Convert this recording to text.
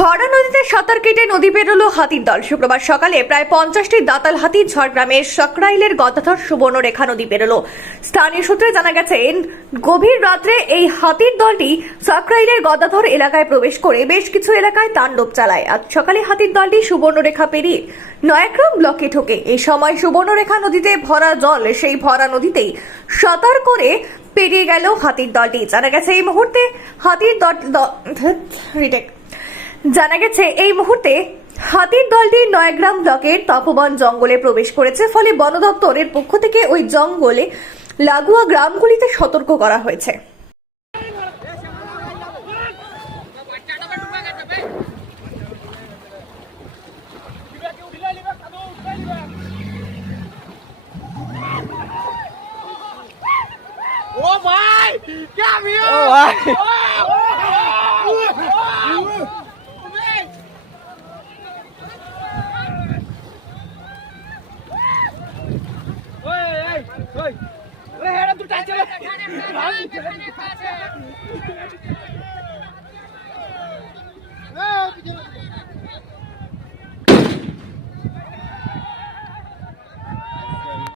ভরা নদীতে সাঁতার কেটে নদী পেরোলো হাতির দল। শুক্রবার সকালে প্রায় 50টি দাতাল হাতি ঝড়গ্রামের সকরাইলের গদাধর সুবর্ণরেখা নদী পেরোলো। স্থানীয় সূত্রে জানা গেছে, গভীর রাত্রে এই হাতির দলটি সকরাইলের গদাধর এলাকায় প্রবেশ করে বেশ কিছু এলাকায় তাণ্ডব চালায়। আজ সকালে হাতির দলটি সুবর্ণরেখা পেরিয়ে নয়াগ্রাম ব্লকে ঢোকে। এই সময় সুবর্ণরেখা নদীতে ভরা জল, সেই ভরা নদীতেই সাঁতার করে পেরিয়ে গেল হাতির দলটি। জানা গেছে এই মুহূর্তে হাতির দলটি নয়াগ্রাম ব্লকের তপবন জঙ্গলে প্রবেশ করেছে। ফলে বন দপ্তরের পক্ষ থেকে ওই জঙ্গলে লাগোয়া গ্রামগুলিতে সতর্ক করা হয়েছে। ओ भाई क्या मिया ओ भाई ओए